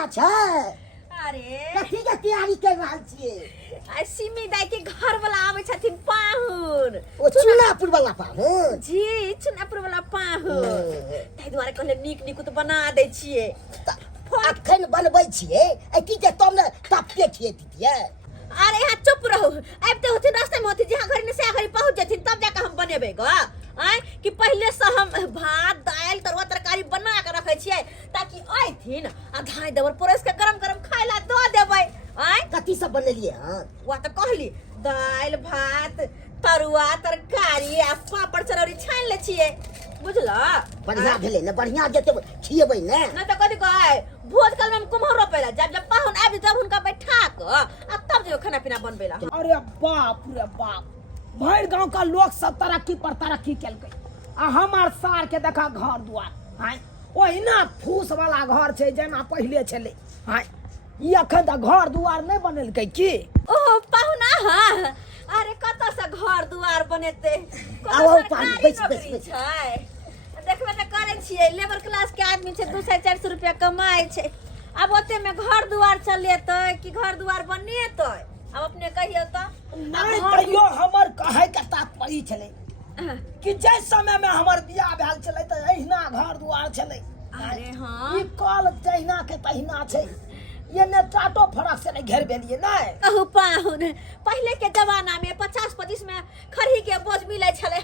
बढ़िया छै। अरे कथी के तैयारी कर रहल छियै? आ सिमी दाई के घर वाला आवे छथिन पाहुन। ओ चूल्हापुर वाला पाहुन जी चुनापुर वाला पाहुन। ताहि दुआरे कहले नीक नीक तो बना दै छियै। अखन बनबै छियै की के तब ने तपके छियै दितियै। अरे यहाँ चुप रहो। आबते होथिन रास्ते में होथिन जहाँ घर में से घड़ी पहुंच जथिन तब जाकर हम बनेबे ग। आय कि पहले से हम भात दाल तरुआ तरकारी बना के रखे छियै ताकि आइथिन आ धाय देवर परस के गरम गरम खाय ला दो देबै। आय कथी सब बनेलियै हन? वा तो कहली दाल भात तरुआ तरकारी आ पापड़ चरौरी छान ले छियै बुझला। बढ़िया भेलै ने, बढ़िया जते खिएबै ने। न तो कथी कहै भोज काल में हम कुम्हर रोपेला जब पाहुन आबि तब हुनका बैठा क आ तब जो खाना पीना बनबेला। अरे बाप रे बाप, भर गांव का लोग सब तरक्की पर तरक्की केलकै आ हमार सार के देखा घर दुआर हाय ओहिना फूस वाला घर छै जेना पहिले छलै। हाय ई अखन त घर दुआर नहीं बनेलकै की? ओह पाहुना हां अरे कत से घर दुआर बनेते आओ पाहुन बैस बैस। देखबे त करे छियै लेबर क्लास के आदमी छै 200-400 रुपया कमाय छै। अब ओते में घर दुआर चलेतै कि घर दुआर बनेतै? अब अपने कहियो त। नहीं कहियो हमर कहे के तात्पर्य छलै कि जे समय में हमर बियाह भेल छलै त एहिना घर दुआर छलै। अरे हां ई कल तहिना के तहिना छै, ये ने टाटो फरक से नहीं घेर बेलिए नहीं। कहू पाहुन पहले के जमाना में 50-25 में खरही के बोझ मिले छले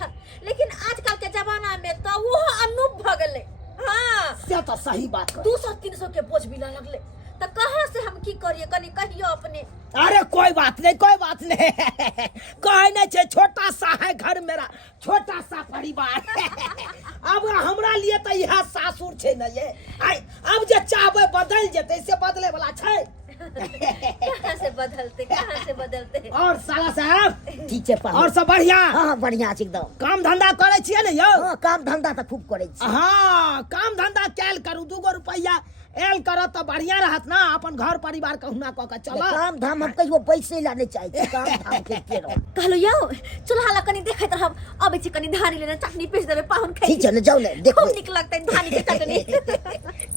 लेकिन आजकल के जमाना में तो वो अनूप भ गेले। हां से तो सही बात है। 200-300 के बोझ मिले लगले तो कहां से हम की करिए कनी कहियो अपने। अरे कोई बात नहीं कोई बात नहीं कहे नहीं छे छोटा सा है घर मेरा छोटा सा परिवार अब हमरा लिए तो यह सासुर छे न ये आई अब जे चाहबे बदल जेते से बदले वाला छे कहां से बदलते और साला साहब ठीक छै पाहुन। और सब बढ़िया? हां बढ़िया छै एकदम। काम धंधा करे छिए न यौ? हां काम धंधा त खूब करै छी। हां काम धंधा कैल करू 2 रुपया एल करत तो बढ़िया रहत ना अपन घर परिवार कहूना क के चल। काम धाम हम कहियो बैसे ला नहीं चाहे छी, काम धाम के रहो। कहलो यौ चूल्हा ला कनी देखैत रहब अबै छी कनी धानी लेने चटनी पीस देबे पाहुन खाइ। ठीक छै ने जाऊ ने देखो। खूब नीक लगतै धानी के चटनी।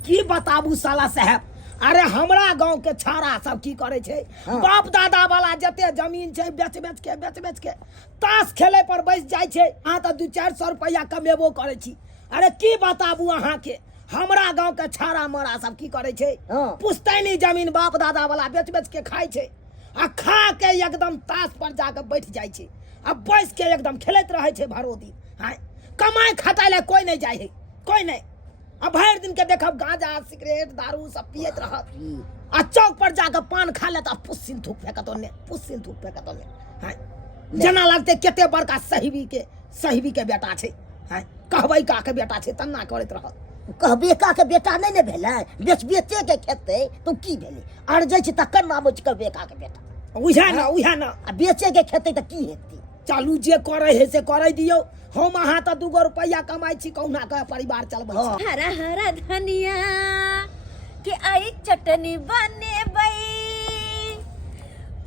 की बताबू साला साहब, अरे हमरा गांव के छाड़ा सब की करे छे बाप दादा वाला जते जमीन छे बेच के ताश खेले पर बैस जाय छे। आ त 200-400 रुपया कमेबो करे छी। अरे की बताबू अहाँ के हमरा गांव के छाड़ा मरा सब की करे छे पुश्तैनी जमीन बाप दादा वाला बेच के खाय छे आ खा के एकदम ताश पर जाके बैठ जाय छे आ बैस के एकदम खेलत रहे छे भरो दिन। हाय कमाई खटाई ले कोई नहीं जाय है, कोई नहीं। अब भर दिन के देखब गांजा सिगरेट दारू सब पियत रहत आ चौक पर जाके पान खा लेत आ पुस्सिन थूक फेंकत ओने। हाय जना लगते केते बड़का सहीबी के बेटा छे। हाय कहबै का के बेटा छे तन्ना करत रहत। कहबे का के बेटा नहीं ने भेलै, बेचे के खेते तो की भेलै? अर जे छी तकर नाम छै कहबे का के बेटा। उहे ना आ बेचे के खेते त की हेतै? चालू जे करे है से करे दियो। हम अहाँ त 2 रुपया कमाई छी कहुना के परिवार चलबै छी। हरा हरा धनिया के आई चटनी बनेबै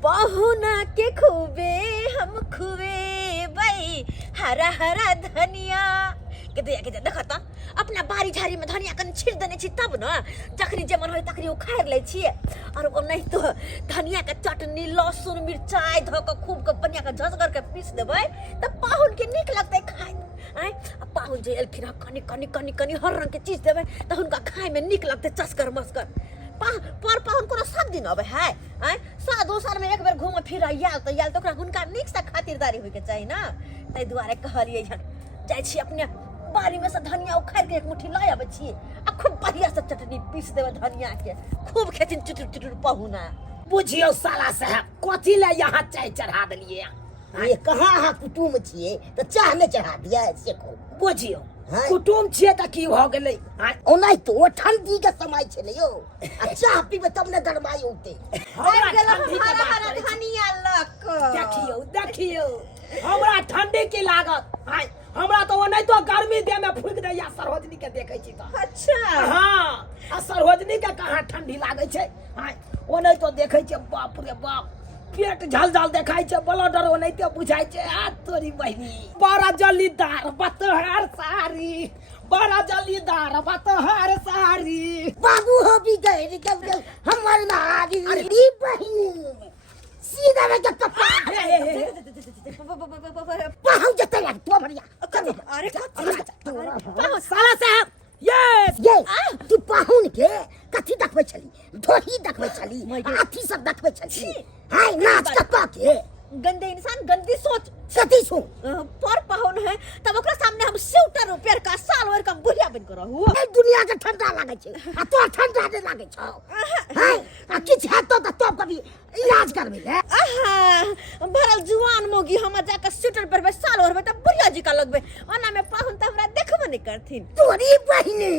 पहुना के खूबे हम खुएबै। हरा हरा धनिया के देखा त अपना बारी झाड़ी में धनिया कनी छीट देने छी तब न जखनी जे मन होय तखनी उखाड़ ले छी। और ओ नहीं तो धनिया के चटनी लहसुन मिर्चाई ध के खूब के बढ़िया के झसगर के पीस देबै त पाहुन के नीक लगतै खाय। आय पाहुन जे एलखिन कनी हर रंग के चीज देबै त हुनका खाय में नीक लगतै चस्कर मस्कर। पर पाहुन कोनो सब दिन अबै है। आय सा 2 साल में एक बेर घूम फिर आयल त ओकरा हुनका नीक से खातिरदारी होय के चाही ना। तै दुआरे कहलियै हन जाय छी अपने बारी में से धनिया उखाड़ के एक मुट्ठी ला आबै छी आ खूब बढ़िया से चटनी पीस देबै धनिया के खूब खेथिन चुटुर पहुना। बुझियो साला साहब कथी ले यहाँ चाय चढ़ा देलिए? ये कहाँ अहाँ कुटुम छियै त चाह नहीं चढ़ा दिया से को? बुझियो कुटुम छिए त की भ गेलै? ओनाइ तो ठंडी के समय छै ने यो, आ चाह पीबे तब ने गरमाई होते। हमरा ठंडी के हरा बात करे छी। धनिया लक देखियो हमरा ठंडी की लागत। हाय हमरा तो नहीं तो गर्मी दे में फूक दे या सरोजनी के देखे छी त। अच्छा हां आ सरोजनी के कहाँ ठंडी लागे छै? हाय ओ नहीं तो देखे छी बाप रे बाप पेट झलझल देखाई छे ब्लडर ओ नहीं तो बुझाई छे। आ तोरी बहिनी बड़ा जलीदार बतहर सारी बड़ा जलीदार बतहर साड़ी। बाबू हो भी गए रे गल हमर नारी री बहिनी सीधा में जब पाहु जते लग तो बढ़िया अरे साला साहब यस ये तू पाहुन के कथी देखबै छली ढोही देखबै छली अथी सब देखबै छली हाय नाच कपा के गंदे इंसान गंदी सोच कथी सु पर पाहुन है तब ओकरा सामने हम स्वेटर पेड़ का साल भर का बुढ़िया बन कर रहू ए दुनिया के ठंडा लागे छे आ तो ठंडा दे लागे छौ हाय आ किछ है तो कभी इलाज करबे ले आहा भरल जुआन मोगी हम जाके स्वेटर पर साल भर में तब बुढ़िया जी का लगबे ओना में पाहुन त हमरा देखबो नहीं करथिन तोरी बहिनी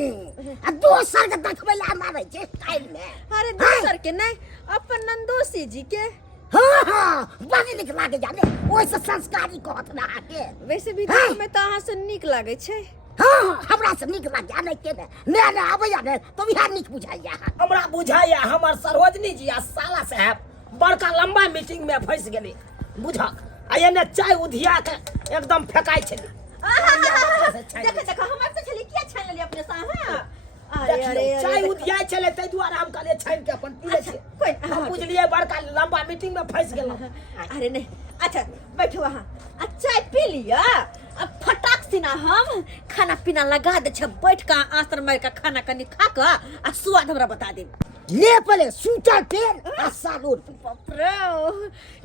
आ दोसर के देखबै ला मारै छे स्टाइल में अरे दोसर के नहीं अपन नंदोसी जी के हाँ बड़ी निक लागे जाने ओइसे संस्कारी कहत ना के वैसे भी देख में त अहाँ से निक लागे छे हाँ हमरा से निक लागे नहीं के ने आबैया ने तो बिहार निक बुझाइया हमरा बुझाइया हमर सरोजनी जी आ साला साहब बड़का लंबा मीटिंग में फंस गेली बुझक आ एने चाय उधिया के एकदम फेकाई छली। देख हम तो चली क्या छान लेली अपने साथ अरे चाय उधिया चले तै दुआरे हम कहले छान के अपन पीले छे कोई हम बुझलिए बड़का लंबा मीटिंग में फंस गेल। अरे नहीं अच्छा बैठो वहाँ चाय पी लिया अब फटाक से ना हम खाना पीना लगा दे छे बैठ का आश्रम में का खाना कनी खा का आ स्वाद हमरा बता दे ले पले सूटर पेन आ सालोर पे बाप रे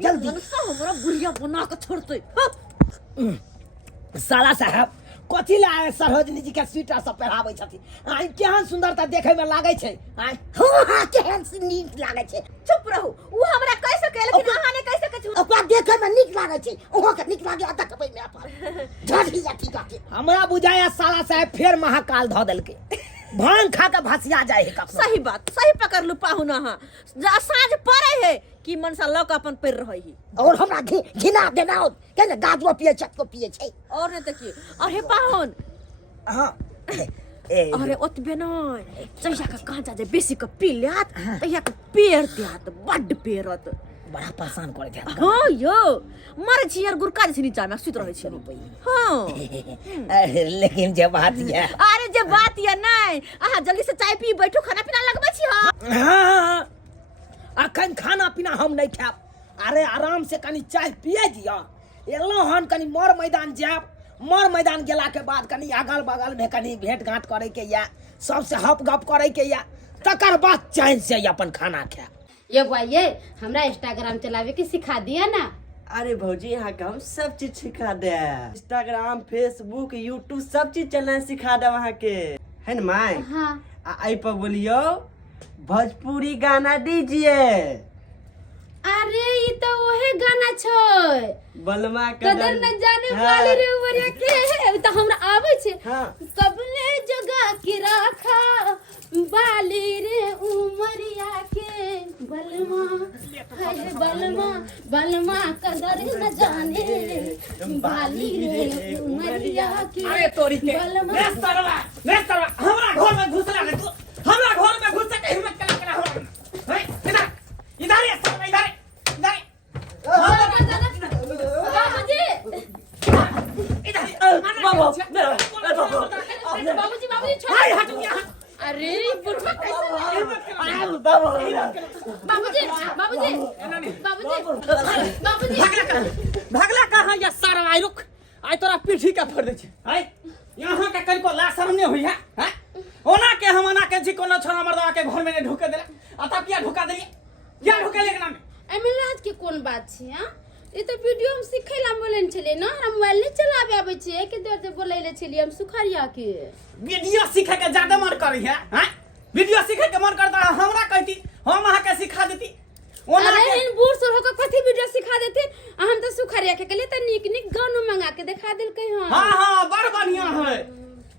जल्दी। मनसा हमरा बुढ़िया बना के छोड़ते साला साहब कथी लाए सरोजनी जी के स्वेटर सब पहराबै छथिन आई केहन सुंदरता देखे में लागे छै आई हाँ केहन से नीक लागे छे चुप रहू वो हमरा कह सके लेकिन अहाँ ने कह सके छु ओकरा देखे में नीक लागे छे ओहो के नीक लागे अता कबै में अपन झड़ी जाती का के हमरा बुझाया साला साहब फिर महाकाल ध देलके भांग खा के भसिया जाए है कखनो। सही बात सही पकड़ लू पाहुन अहाँ जा साँझ पड़े है कि मनसा लौक अपन पैर रही ही और हमरा घिना देना के ने गाजो पिए छत को पिए छे और नहीं तो की अरे पाहुन हां अरे ओतबे नहीं जैसा का कांचा जे बेसी के पी लेत तहिया के पेड़ देत बड पेड़त बड़ा परेशान करे थे। हां यो मर छियर गुरका जे नीचा में सुत रहे छी हां लेकिन जे बात ये अरे जे बात ये नहीं आहा जल्दी से चाय पी बैठो खाना पीना लगबै छी हां अखन खाना पीना हम नहीं खाब अरे आराम से कनी चाय पिए दिया एलो हन कनी मोर मैदान जाब मोर मैदान गेला के बाद कनी अगल बगल में कनी भेंट घाट करे के या सबसे हप गप करे के या तकर बाद चैन से अपन खाना खाब। ये भाई हमरा इंस्टाग्राम चलावे के सिखा दिया ना। अरे भौजी यहाँ का हम सब चीज सिखा दे इंस्टाग्राम फेसबुक यूट्यूब सब चीज चलना सिखा दे वहाँ के है न माय। हाँ आई पर बोलियो भोजपुरी गाना दीजिए। अरे ये तो वही गाना छै बलमा कदर न जाने वाली रे उमरिया के तो हमरा आवे छै। हाँ। कबले जगह के राखा बाली रे उमरिया के बलमा है बलमा बलमा कदर न जाने बाली रे उमरिया के। अरे तोरी के बलमा नेस्तरवा हमरा घर में घुसला के तू हमरा घर में घुस के हिम्मत कला हो है इधर इधर ये सब इधर बाबूजी बाबूजी हाय हट यहां। अरे बुढ़वा कैसे बाबूजी बाबूजी बाबूजी बाबूजी भागला कहां या सारा आई रुक आई तोरा पीठी का फोड़ दे छै हाय यहां के कल को ला शर्म नहीं होई है हैं ओना के हम ओना के जी कोनो छोरा मर्दवा के घर में ने ढुके देला अता किया ढुका देली या ढुके ले के नाम अमिराज के कोन बात छै। हां ये तो वीडियो हम सिखैला बोलन छले ना हम मोबाइल नहीं चलाबे आबै छै के देर से बोलैले छलिए हम सुखरिया के वीडियो सीखे के ज्यादा मन करी है हैं वीडियो सीखे के मन करता हमरा कहती हम अहाँ के सिखा देती ओना अरे के इन बूढ़ सोर होकर कथी वीडियो सिखा देते हम तो सुखरिया के कहले त नीक नीक गानो मंगा के दिखा देल कहीं। हां हां हां बड़ बढ़िया है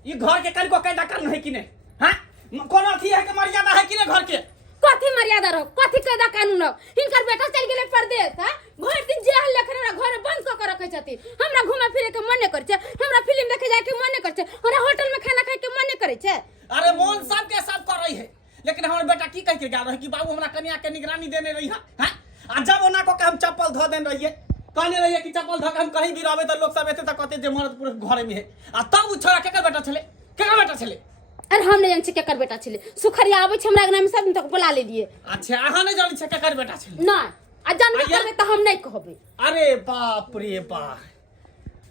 ये घर के कल को कैदा करन है कि नहीं हैं कोनो थी है के मर्यादा है कि नहीं घर के कथी मर्यादा रहो कथी कायदा कानून रहो हिनकर बेटा चल गेले परदेश। हां घर दिन जेहल लेखन घर बंद क के रखे छथिन हमरा घुमा फिरे के मन करे छै हमरा फिल्म देखे जाए के मन करे छै हमरा होटल में खाना खाए के मन करे छै। अरे मोन सब के सब कर रही है लेकिन हमर बेटा की कह के गेल रहे कि बाबू हमरा कन्या के निगरानी देने रही है हैं आ जब ओना को के हम चप्पल धो देन रहिए कहने रहिए कि चप्पल धो के हम कहीं भी रहबे तो लोग सब एते त कहते जे मर्द पुरुष घर में है आ तब उ छोरा के बेटा छले केकरा बेटा छले? अरे हम नहीं जान छी केकर बेटा छले। सुखरिया आबै छै हमरा अंगना में सब दिन तक बुला लेलिए। अच्छा अहाँ नहीं जानै छै केकर बेटा छले? ना आ जानबे आइया। करबे त हम नहीं कहबै। अरे बाप रे बाप,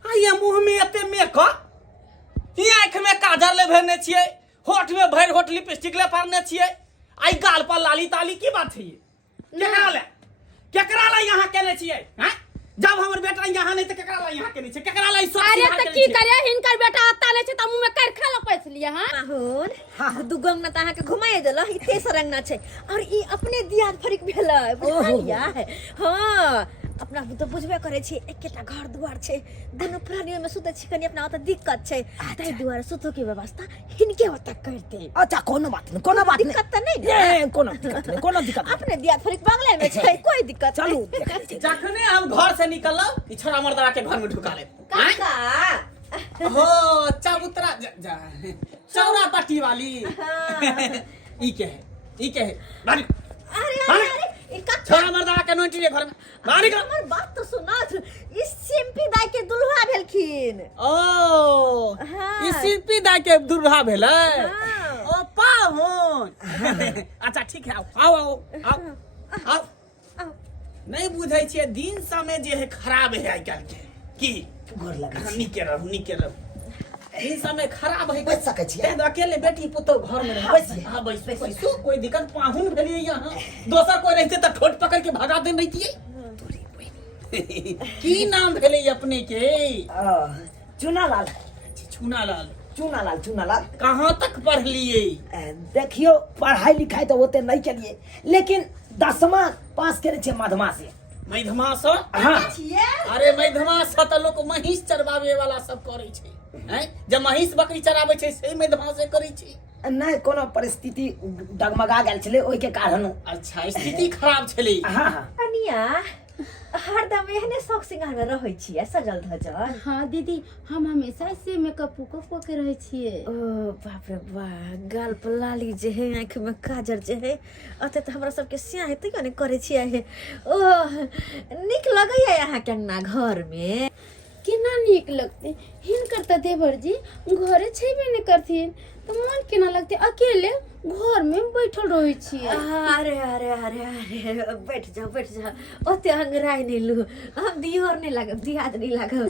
आइया मुंह में एते मेकअप, ई आँख में काजल ले भरने छियै, होठ में भर होठ लिपस्टिक ले पारने छियै, आई गाल पर लाली ताली की बात है ये? केकरा ले यहाँ केने छियै? हैं? जब हमर बेटा यहाँ नहीं त केकरा ले यहाँ केने छियै? केकरा ले सब अरे यहाँ त केने की छियै? करे हिनकर बेटा आता नहीं छै त मुंह में कर खा लपैस लिया। हां पाहुन हाँ दू गंग ना के घुमाए देला ई तेसर अंगना छै और ई अपने दियाद फरिक भेलै बुझलिया। हां अपना तो बुझबे करे छी एकेटा घर दुआर छै, दुनू प्राणी में सुते छी, कनी अपना ओत दिक्कत छै, ताई दुआरे सुतो के व्यवस्था हिनके ओत करते। अच्छा कोनो बात नहीं, कोनो बात नहीं। दिक्कत त नहीं नहीं, कोनो दिक्कत नहीं, कोनो दिक्कत नहीं। अपने दियाद फरिक बगले में छै, कोई दिक्कत चलू नहीं। देख लीजिए। जखने हम घर से निकलल ई छोरा मर्दवा के घर में ढुका ले। काका हो चबूतरा चौरा पट्टी वाली ई के है? ई के है? बारी अरे अरे ई काका छोरा मर्दवा के नोटी रे घर में बारी कर। हमर बात तो सुना, ई सिंपी दाई के दुल्हा भेलखिन। ओ हाँ। ई शिल्पी दाई के दुल्हा भेलै। हाँ। ओ पाहुन अच्छा ठीक है, आओ आओ आओ आओ आओ। आओ। नहीं बुझै छियै दिन समय जे है खराब है आइ काल्हि के की गोर लगे छी। नीके रहू नीके रहू। दिन समय खराब है, बैठ सकै छियै? तें तो अकेले बेटी पुतो घर में रह। बैसिए। हां बैसू कोई दिक्कत पाहुन भेलिए यहाँ, दोसर कोई रहते तो ठोट पकड़ के भगा देन रहिए। की नाम भेले अपने के? चुनालाल, छुनालाल। चुनालाल, चुनालाल। कहाँ तक पढ़ लिए? देखियो पढ़ाई लिखाई तो होते नहीं चलिए, लेकिन 10वां पास करे छे मधमा से। मैधमा से? हाँ अरे मैधमा से तो लोग महिष चरवावे वाला सब करे छे हैं, जब महिष बकरी चरावे छे से मैधमा से करे छे। नहीं कोनो परिस्थिति डगमगा गेल छले ओइ के कारण। अच्छा स्थिति खराब छले। हाँ हाँ कनिया हरदम एहने शौक सिंगार में रहै छियै सजल धजल। हां दीदी हम हमेशा से मेकअप के रहे छिए। ओ बाप रे वाह, गाल पर लाली जे है, आँख में काजर जे है, अते तो हमरा सबके स्याह तैयो ने करे छियै हे। ओह निक लगैया यहाँ के अंगना घर में। केना नीक लगते हिनकर त देवर जी घरे छेबे नहीं करथिन तो मन केना लगते अकेले घर में बैठल रहे छिए। अरे अरे अरे अरे बैठ जाओ ओते अंगराई नहीं लू, हम दियोर नहीं लागब, दियाद नहीं लागब।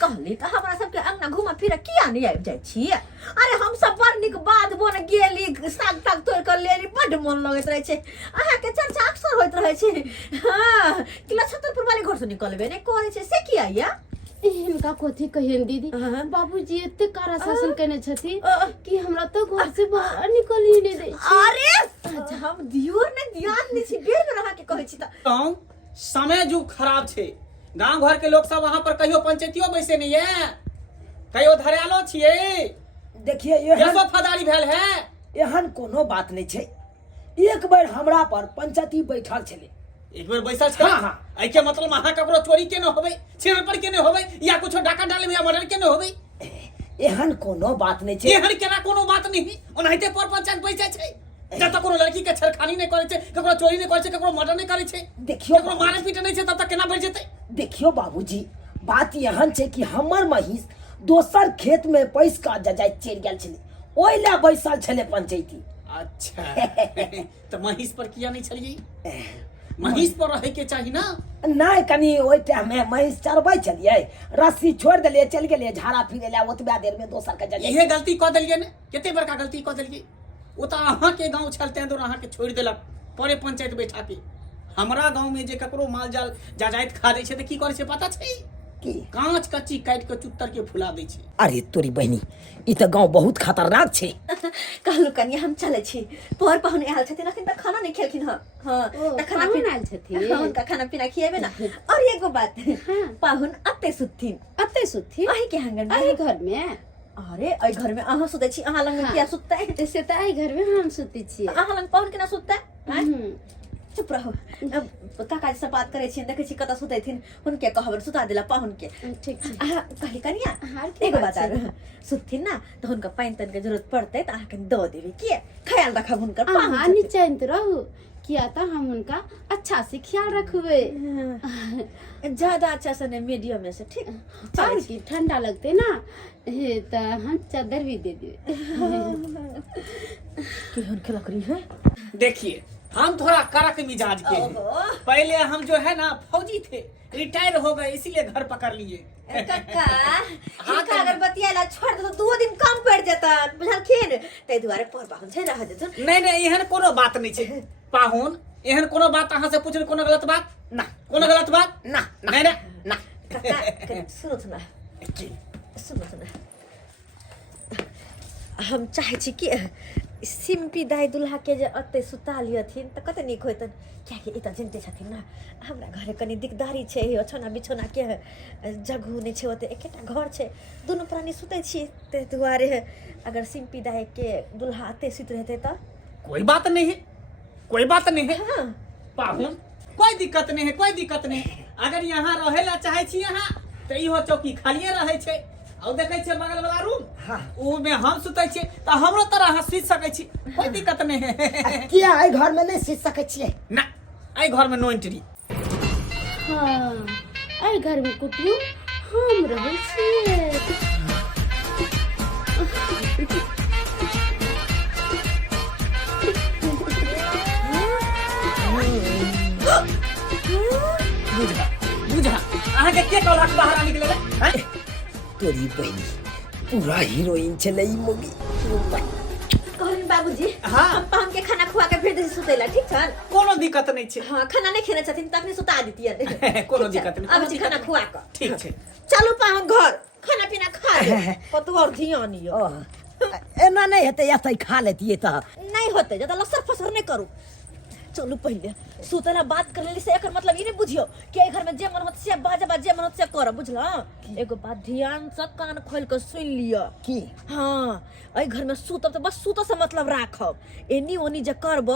कहली तो हमरा सबके अंगना घुमा फिरा किया नहीं आबि जाय छी? अरे हम सब बड़ निक बाध बन गेली, साग ताग तोड़ कर लेली, बड मन लगत रहे छै। अहाँ के चर्चा अक्सर होइत रहे छै। हां किला छतरपुर वाले घर से निकलबे नहीं करे छै से किया या? हिनका कथी कहियन दीदी, बाबूजी एते कारा शासन केने छथि कि हमरा तो घर से बाहर निकल ही नहीं दे छी। अरे हम दियोर ने ध्यान नहीं छी, बेर में रहा के कहै छी त समय जो खराब छे, गांव घर के लोग सब वहां पर कहियो पंचायतियो बैसे नहीं है, कहियो धरालो छिए। देखिए ये एहन सब फदारी भेल है। एहन कोनो बात नहीं छे। एक बार हमरा पर पंचायती बैठल छले। एक बार बैसल छे। हाँ, हाँ। आई के मतलब अहाँ ककरो चोरी के न होबे, छेड़ पर के न होबे, या कुछो डाका डाले में या मर्डर के न होबे। एहन कोनो बात नहीं छे। एहन केना कोनो बात नहीं, ओनाहिते पर पंचायत बैठे छै। जब तक कोनो लड़की के छेड़खानी नहीं करे छै, ककरो चोरी नहीं करे छै, ककरो मर्डर नहीं करे छै, देखियो ककरो मारे पीटे नहीं छै, तब तक केना बढ़ जेतै? देखियो बाबूजी बात एहन छे कि हमर महिष दोसर खेत में पैस का जजाय चढ़ गेल छले, ओइ ला बैसल छले पंचायती। अच्छा तो महिष पर किया नहीं छलिए? महिष पर रहे के चाहिए ना। नहीं कनी ओइ टाइम में महिष चरबै छलिए, रस्सी छोड़ देलिए, चल गेलिए झाड़ा फिरे ला, ओतबा देर में दोसर के जजाय। इहे गलती क देलिए ने, केते बड़का गलती क देलिए। ओ तो अहाँ के गांव छलते दूर अहाँ के छोड़ देलक परे पंचायत बैठा के। हमरा गांव में जे ककरो माल जाल जाजाइत खा दै छै त की करे छै पता छै? की कांच कच्ची काट के चुत्तर के फुला दै छै। अरे तोरी बहनी ई त गांव बहुत खतरनाक छे। कहलु कनिया हम चले छी, पर पाहुन आयल छथिन, अखन तक खाना नहीं खेलखिन। हां त खाना पाहुन पीना आयल छथिन? उनका खाना पीना खिएबे ना। और एगो बात, पाहुन अत्ते सुथिन, अते सुथी अही के हंगन आई घर में। अरे आई घर में अहाँ सुते छी, अहाँ लंग में किया सुतता है? से त आई घर में हम सुती छिए। अहाँ लंग पाहुन केना सुतता है? चुप रहो। अब काका जी से बात करे छी, देखे छी कता सुतैथिन, उनके कहबर सुता देला पाहुन के। ठीक छै। कहली कनिया हार के एगो बात बात आर सुतथिन ना तो उनका पानी तन के जरूरत पड़ते त अहाँ के दो देबे, के ख्याल रखब उनकर पाहुन अहाँ छथिन। निचांत रहू किया था हम उनका अच्छा से ख्याल रखबे। ज्यादा अच्छा से नहीं, मीडियम में से, ठीक। और की ठंडा लगते ना तो हम चादर भी दे दे। केहन के लकड़ी है? देखिए हम थोड़ा कड़क मिजाज के हैं। पहले हम जो है ना फौजी थे, रिटायर हो गए, इसीलिए घर पकड़ लिए। कक्का इनका अगर बतियाला छोड़ दो तो 2 दिन कम पड़ जाता, बुझलखिन? तै दुआरे पर पाहुन छै रह जेतन। नहीं एहन कोनो बात नहीं छै पाहुन, एहन कोनो बात अहाँ से पूछल, कोनो गलत बात ना, कोनो गलत बात ना, नहीं ना। कक्का सुनो त ना, सुनो त ना, हम चाहे छी कि सिम्पी दाई दुल्हा के जे अते सुता लियथिन त कते नीक होतन। क्या कि इता जनते छथिन ना, हमरा घरे कनी दिकदारी छै, ओछना बिछोना के जगह नहीं छै, ओते एकेटा घर छै, दुनू प्राणी सुते छी। ते दुआरे अगर सिम्पी दाई के दुल्हा अते सुत रहते त कोई बात नहीं है, कोई बात नहीं है। हाँ। पाहुन कोई दिक्कत नहीं है, कोई दिक्कत नहीं। अगर यहाँ रहे ला चाहे छी यहाँ तो इहो चौकी खालिए रहे छे। और देखे छे बगल वाला रूम, ऊ में हम सुते छी तो हमरो तरह अहाँ सुत सके छी, कोई दिक्कत नहीं है। किया एहि घर में नहीं सीख सके छियै? ना, एहि घर में नो एंट्री। हाँ, आई घर में कुटियो हम रहे छियै। बुझा अहाँ के कहलक बाहर निकले हैं? तोरी बहनी पूरा हीरोइन छलै ई मोगी। कहलिन बाबूजी, हाँ। हम पाहुन के खाना खुआ के फिर दे सुतेला, ठीक छन? कोनो दिक्कत नहीं छे। हाँ, खाना नहीं खेने छथिन तखनी सुता दितियन। कोनो दिक्कत नहीं, अब जी खाना खुआ के ठीक छे। चलू पाहुन घर, खाना पीना खा ले। कतौ और ध्यान यो एना नहीं हेतै, एतै खा लेतियै त। नहीं होते, ज्यादा लसर फसर नहीं करू। चलू पहले सुतेला बात कर लेली से एकर मतलब ई नहीं बुझियो कि ए घर में जे मन होत से बाजा जे मन होत से कर, बुझला? एगो बात ध्यान से कान खोल के सुन लिया की? हाँ, ए घर में सुतब तो बस सुत से मतलब राखब, एनी ओनी जे करब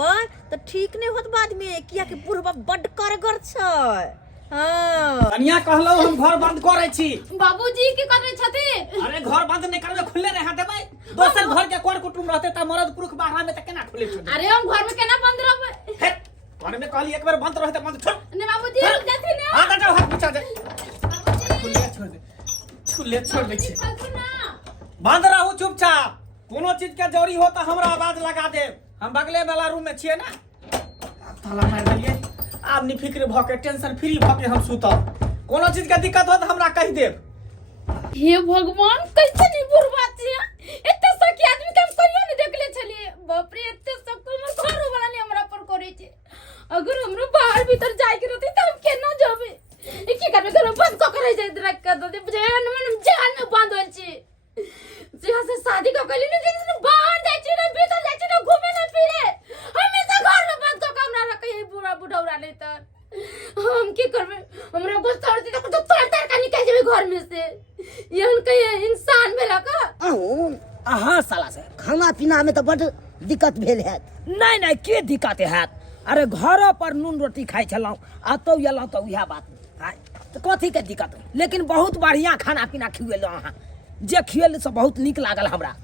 त ठीक नहीं होत बाद में, किया कि बुढ़बा बड करगर छै। हाँ, कनिया कहलो हम घर बंद करे छी। बाबूजी की करे छथि? अरे घर बंद नहीं करबे, खुले रह देबै। दोसर घर के कोन कुटुम रहते त मरद पुरुष बाहर में त केना खुले छोड़? अरे हम घर में केना बंद रहबै? हे, घर में कहली एक बार बंद रहते बंद छोड़। ने बाबूजी रुक जाथि ने। हां जाओ, हाथ बचा दे। बाबूजी खुले छोड़ दे, खुले छोड़ दे छी। छथि ना। बंद रहू चुपचाप, कोनो चीज के जरूरी हो त हमरा आवाज लगा दे। हम बगले वाला रूम में छिए ना। ताला मार देलिए, आब नि फिक्र भ के टेंशन फ्री भ के हम सुतब। कोनो चीज के दिक्कत हो त हमरा कहि देब। हे भगवान, कैसे नहीं बुढ़बा छियै? एते सखी आदमी के हम कहियो नहीं देखले छलिए। बाप रे, एते सब हमर घर वाला ने हमरा पर करे छै। अगर हमरो बाहर भीतर जाय के रहते त हम केना जाबे? ई की करबे? घर में बंद क के रह जाय, रख के दे बुझे मन जान में बांध होल छी। जहाँ से शादी का कली ने जिस बाहर जाय छी ना, भीतर जाय छी ना, घूमे ना फिरे, हमेशा घर में बंद क के हमरा रखे है बुढ़ा बुढ़ौरा नहीं त हम की करबे? हमरा गुस्सा आते तो तोड़ का निकल जेबे घर में से। यहन कहे इंसान भेला का? अहाँ साला से खाना पीना में तो बड़ दिक्कत भेल हैत। नहीं के दिक्कत हैत? अरे घरों पर नून रोटी खाई छलौं, आतो एलौं तो उहे बात है तो कथी के दिक्कत? लेकिन बहुत बढ़िया खाना पीना खिएलौं अहाँ, जे खिएल से बहुत नीक लागल हमरा।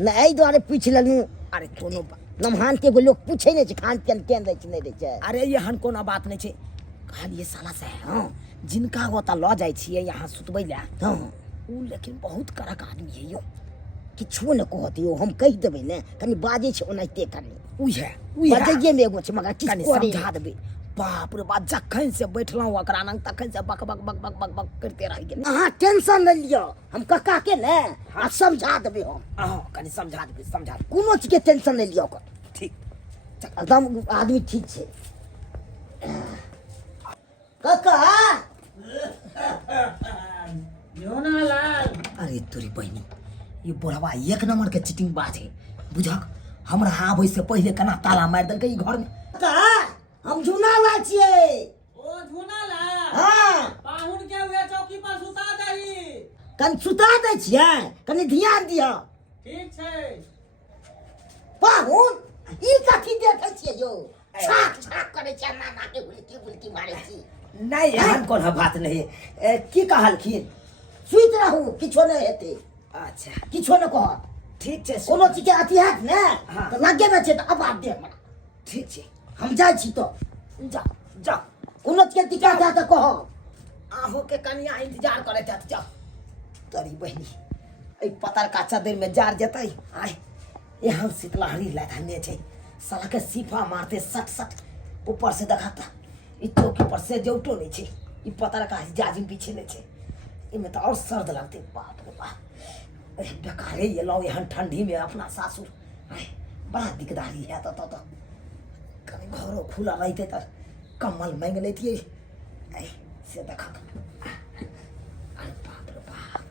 न एहि दुआरे पूछ लेलूँ। अरे कोनो बात, नमहान के एगो लोग पूछे नहीं छै खान पियन केन दै छै नहीं दै छै। अरे एहन कोनो बात नहीं छै। खाली साला से हाँ, जिनका ओता ल जाय छियै यहाँ सुतबै ला, हाँ, उ लेकिन बहुत कड़क आदमी है यो। किछो न कहत यो, हम कहि देबै ने, कनी बाजे छै ओनाहिते कनी उहे बजाइए में एगो छै, मगर किछ कनी करे समझा देबै। बाप रे बाप, जखन से बैठलौं ओकरा लंग तखन से बक बक बक बक बक बक करते रह गेल। अहाँ टेंशन न लियो, हम कक्का के ने आ समझा देबै हम। हाँ कनी समझा देबै, समझा देबै। कोनो चीज के टेंशन नहीं लियो ओकर, ठीक एकदम आदमी ठीक छै। कक्का अरे तोरी बहनी, ये बुढ़वा एक नंबर के चिटिंग बाज है बुझक। हमरा आबै से पहले केना ताला मार देलकै ई घर में। कक्का हम झुना ला छियै। ओ झुना ला, हाँ, पाहुन के हुए चौकी पर सुता दही। कनी सुता दै छियै, कनी ध्यान दिअ। ठीक छै। पाहुन ई कथी देखै छियै यौ? छाक छाक करै छै, नाना के उल्टी उल्टी मारै छी। नहीं एहन कोनो बात नहीं है। की कहलखिन? सुइत रहू, किछो नहीं हेतै, अच्छा किछो न कहत। ठीक छै, कोनो चीज के अथी हैत ने हाँ। तऽ लगे में छै तऽ आवाज दे हमरा। ठीक छै। हम जाइ छी तो जा जा कोनो के दिक्कत है तो कहो आहो के कनिया इंतजार करे थे जा तोरी बहनी ए पतर का चादर में जार जतई आय यहाँ शीतलहरी लहने छे साला के सीफा मारते सट सट ऊपर से दिखाता ई चौकी पर से जौटो नहीं छे ई पतर का जाजिम पीछे नहीं छे इमें तो और सर्द लगते बाप रे बाप बेकारे ये लो यहाँ ठंडी में अपना सासुर आय बड़ा दिकदारी है तो कहीं घरों खुला रहते तो कम्बल मांग लेती है से देखा अरे बाप रे बाप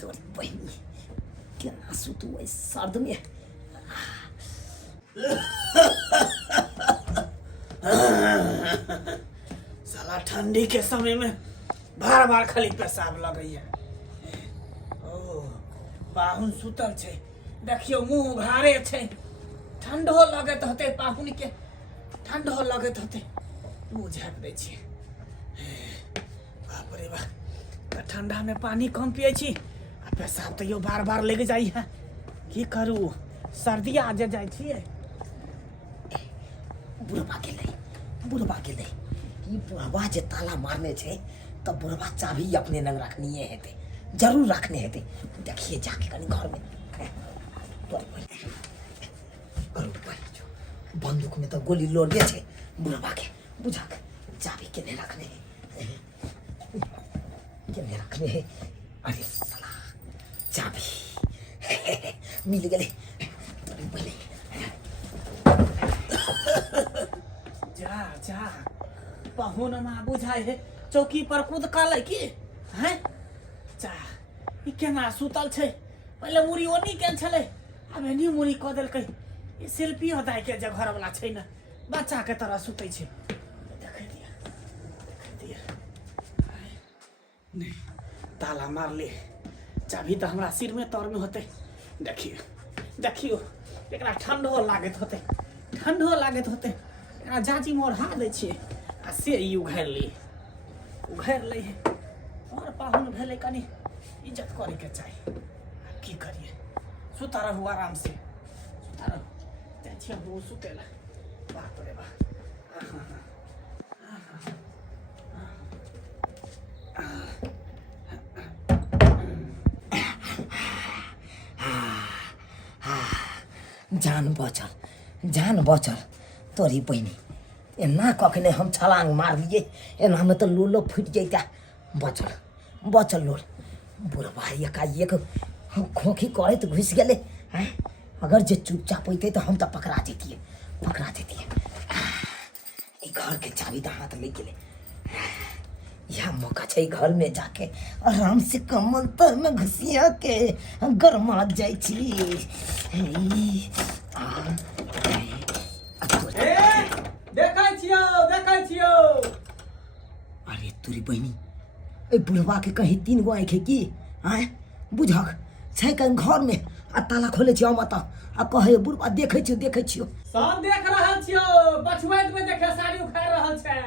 तोरी बहनी क्या सुतू इस सर्द में साला ठंडी के समय में बार बार खाली पेशाब लगई है ओ पाहुन सुतल छे देखियो मुंह उघारे छे ठंडो लगत होते पाहुन के ठंडो लगत होते मुंह झाँप दै छी बाप रे बाप ठंडा में पानी कम पिए छी आ पेशाब तो यो बार बार लग जाई है की करू सर्दी आ जाए छिए बुढ़वा के ले ये बुढ़वा जे ताला मारने छे तो बुढ़वा चाबी अपने नंग रखनी है जरूर रखने है देखिए जाके कहीं घर में बंदूक में तो गोली लोड दिए छे बुढ़वा के बुझा के चाबी के नहीं रखने है अरे साला चाबी मिल गए जा जा पाहुन ना बुझाए है चौकी पर कूद काले की हैं जा ई केना सुतल छे पहले मुरी ओनी केन छले अब एनी मुरी क देल कई ई शिल्पी होताय के जे घर वाला छै न बच्चा के तरह सुतै छे देखे दिया नहीं ताला मार ले चाबी तो हमरा सिर में तर में होते देखियो एकरा ठंडो लागत होते एकरा जाजी मोर हाथ दै छियै आ से ई उघार ले है और पाहुन भेले कनी इज्जत करे के चाहिए की करिए सुता रहू आराम से सुता रहू जाइ छियै वो सुतेला बाप रे बाप जान बचल तोरी बहनी एना कखने हम छलांग मार लिए एना में तो लोलो फूट जाता बचल लोल बुढ़वा एकाएक खोखी करे तो घुस गए हैं अगर जे चुपचाप होते तो हम तो पकड़ा देती घर के चाबी तो हाथ ले गए यह मौका छै घर में जाके आराम से कमल तर में घुसिया के गरमा जाई छी देखै छियो अरे तोरी बहनी ए बुढ़वा के कहीं 3 गो आँख है की आय बुझक छै कहीं घर में आ ताला खोले छियो मत आ कहे बुढ़वा देखै छियो सब देख रहल छियो पछुआइत में देखे साड़ी उखाड़ रहल छै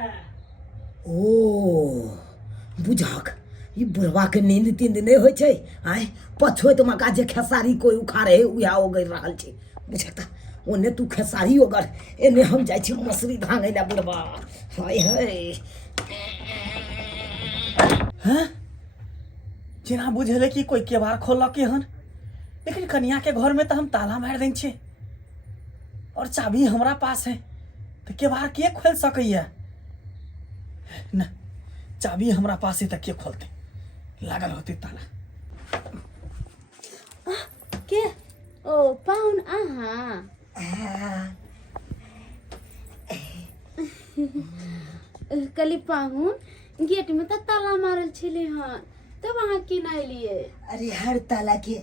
ओ बुझक ये बुढ़वा के नींद तींद नहीं होइ छै आय पछोइत मका जे खेसारी कोई उखाड़े है उया ओगै रहल छै बुझक ओने तू खेसारी ओगर एने हम जाइ छी मसरी धांगै ला बुढ़वा हाय हैं जेना बुझले कि कोई केबाड़ खोलक के हन लेकिन कन्या के घर में तो हम ताला मार दै छियै और चाबी हमरा पास है तो केबाड़ के खोल सकैया न चाबी हमरा पास है तो के खोलते लागल होते ताला के ओ पाहुन आहा कली पाहुन गेट में तो ताला मारल छले हन तब वहां की नहीं लिए अरे हर ताला के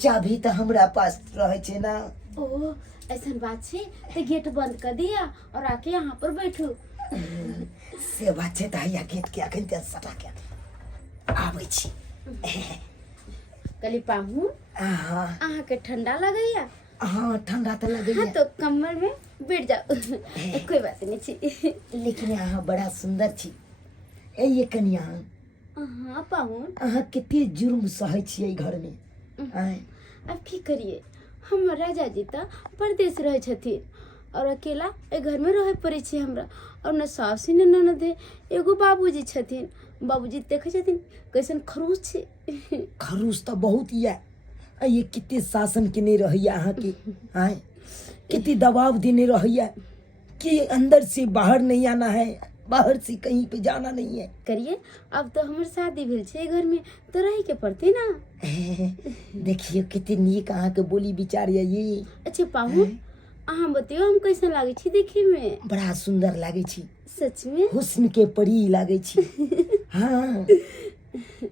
चाबी तो हमरा पास रहे छै ना ओ ऐसन बात छे तो गेट बंद कर दिया और आके यहाँ पर बैठो से बात छै त या गेट के अखन ते सटा के आबै छी कली पाहुन आहा के ठंडा लगैया हाँ ठंडा तो लगैया हाँ तो कमर में बैठ जाओ कोई बात नहीं छी लेकिन यहाँ बड़ा सुंदर छी ए ये कन्या हाँ पाहुन अहाँ कते जुर्म सहै छियै घर में आय अब की करिए, हम राजा जी तो परदेश रहे छथिन और अकेला ए घर में रहे पड़े छी हमरा। और न सास न ननद है, एगो बाबूजी छथिन। बाबूजी देखे छथिन कैसन खरूस छे। खरूस तो बहुत ही है। ये कितने शासन के नहीं रही अहाँ के, आए कितनी दबाव देने रही है कि अंदर से बाहर नहीं आना है, बाहर से कहीं पे जाना नहीं है। करिए, अब तो हमार शादी भेल छे घर में, तो रही के पड़ते ना। देखिए कितनी नीक अहाँ के बोली विचार है ये। अच्छा पाहु, अहाँ बतियो हम कैसन लागे छी देखे में? बड़ा सुंदर लागे छी, सच में हुस्न के परी लागे छी। हाँ,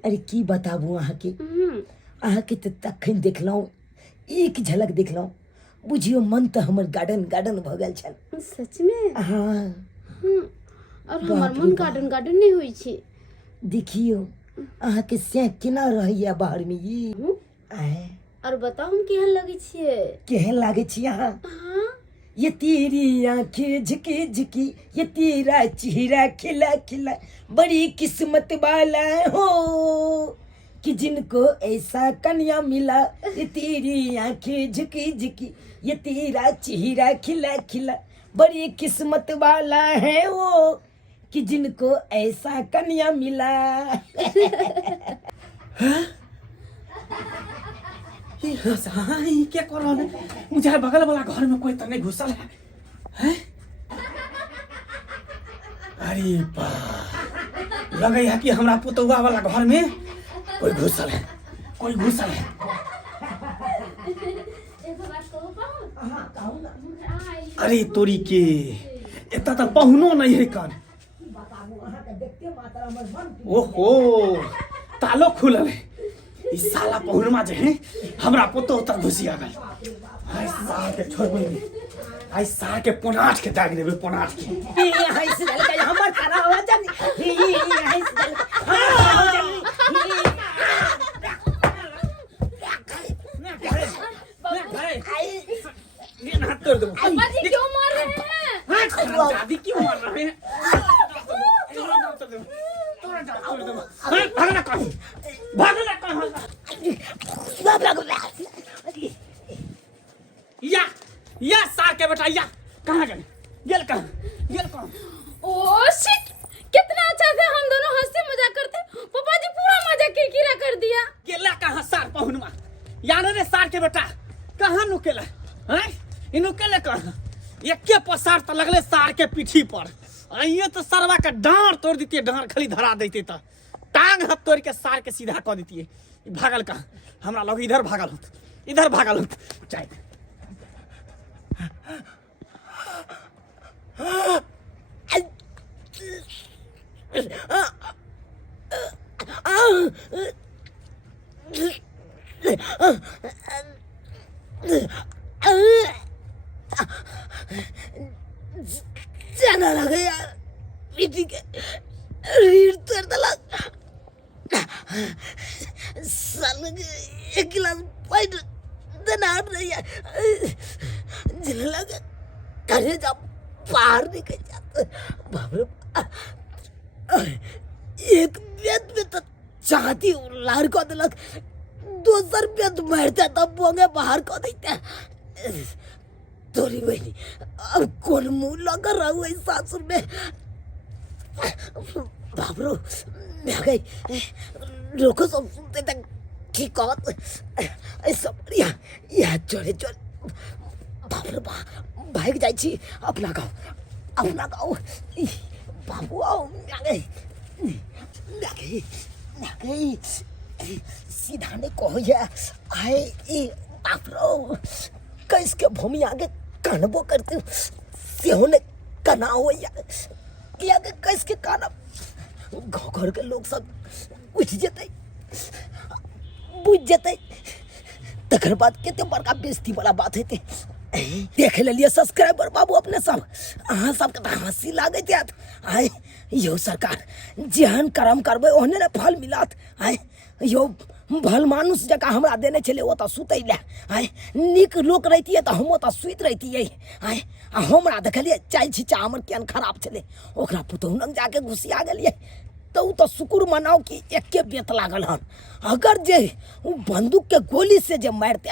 अरे की बताबू अहाँ के, अहाँ के तो तखन देखलहुँ, एक झलक देखलहुँ, बुझियो मन तो हमर गार्डन गार्डन भ गेल छल। सच में? हाँ। और हमार मन गार्डन गार्डन नहीं हुई छे। देखियो अहाँ के से केना रहैया बाहर में ये। आए और बताओ हम केहन लगे छिए? केहन लागे छी अहाँ? हाँ, ये तेरी आंखें झुकी झुकी, ये तेरा चेहरा खिला खिला, बड़ी किस्मत वाला हो कि जिनको ऐसा कन्या मिला। ये तेरी आंखें झुकी झुकी, ये तेरा चेहरा खिला खिला, बड़ी किस्मत वाला है वो कि जिनको ऐसा कन्या मिला। हाँ, ये क्या कर रहा है? मुझे बगल वाला घर में कोई तो नहीं घुसल है, हैं? अरे बा, लगे है कि हमरा पुतौआ वाला घर में कोई घुसल है, कोई घुसल है। अरे तोरी के, इतना तो पहुनो नहीं है कान। ओहो, तालो खुलल है। इस साला पहुनमा जे है हमरा पुतो तक घुसी आ गल। आई साल के छोड़बे नहीं, आई साल के पोनाट के दाग देबे, पोनाट के। ये हाय से लगा हमर खाना हो जानी। ये हाय से लगा ये ना तोड़ दो। अब्बा जी क्यों मार रहे हैं? दादी क्यों मार रहे हैं? भागना कहाँ? भागना कहाँ? या सार के बेटा, या कहाँ गए? गेल कहाँ? गेल कहाँ? ओ शिट, कितना अच्छा से हम दोनों हंसी मजाक करते, पापा जी पूरा मजाक किरकिरा कर दिया। गेला कहाँ सार पहुनमा? यार रे सार के बेटा, कहाँ नुकेला? हैं? इनु केले कहाँ? एके पसार तो लगले सार के पीठी पर। आइए तो सरवा का डांड तोड़ देती है, डांड खाली धरा देती तो टांग हाथ तोड़ के सार के सीधा कर देती है। भागल कहाँ? हमरा लोग इधर भागल होत, इधर भागल होत। चाहे जाना लगा यार, पीठी के रीढ़ तोड़ दला। साल एक गिलास पानी देना नहीं यार, जिले लगा करे जब बाहर निकल जाता। बाप रे, एक बेद में तो चाहती लार को दिलक, दूसर बेद मर जाता बोंगे बाहर को देते। तोरी बहनी अब कौन मुंह लगा रहा हुआ इस सासुर में। बाबरो मैं गई, लोगों सब सुनते तक की कौत सब या चोरे चोरे बाबरो भाग जाई छी अपना गाँव। बाबू आओ, मैं गई सीधा ने कहो या आए ई बाबरो कैस के भूमि आगे कानबो करते सेहो ने कना हो या कैस के काना गाँव घर के लोग सब उठ जते, बुझ जते, तकर बाद केते बड़का बेइज्जती वाला बात हेते। देख लेलिए सब्सक्राइबर बाबू अपने सब, अहाँ सबके तो हंसी लागे जात। आय यो सरकार जेहन कर्म करबे ओहने ने फल मिलत। आय यो भल मानुष जका हमरा देने छले ओ त सुतै ले। आय नीक लोक रहितिए त हम त सुइत रहितिए। आय हमरा देखलिए चाय छिचा हमर केन खराब छले, ओकरा पुतौह लंग जाके घुसिया गेलिए। तो शुक्र मनाओ कि एके बेत लागल हन। अगर जे उ बंदूक के गोली से जे मारते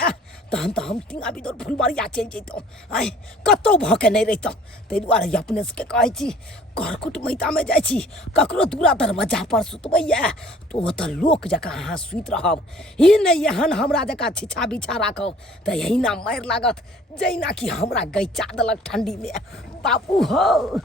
तहन तो हम तीन अभी तो फुलबाड़िया चल जैतौं, आय कतौ भके नहीं रहितौं। ताहि दुआरे अपने सबके कहै छी करकुट मैता में जाइ छी, ककरो दूरा दरवाजा पर सुतबैया तो ओतऽ लोक जकाँ अहाँ सुइत रहब। ई नहीं एहन हमरा जकाँ छिछा बिछा राखब तऽ एहिना मारि लागत जहिना कि हमरा गैचा देलक ठंडी में। बापू हो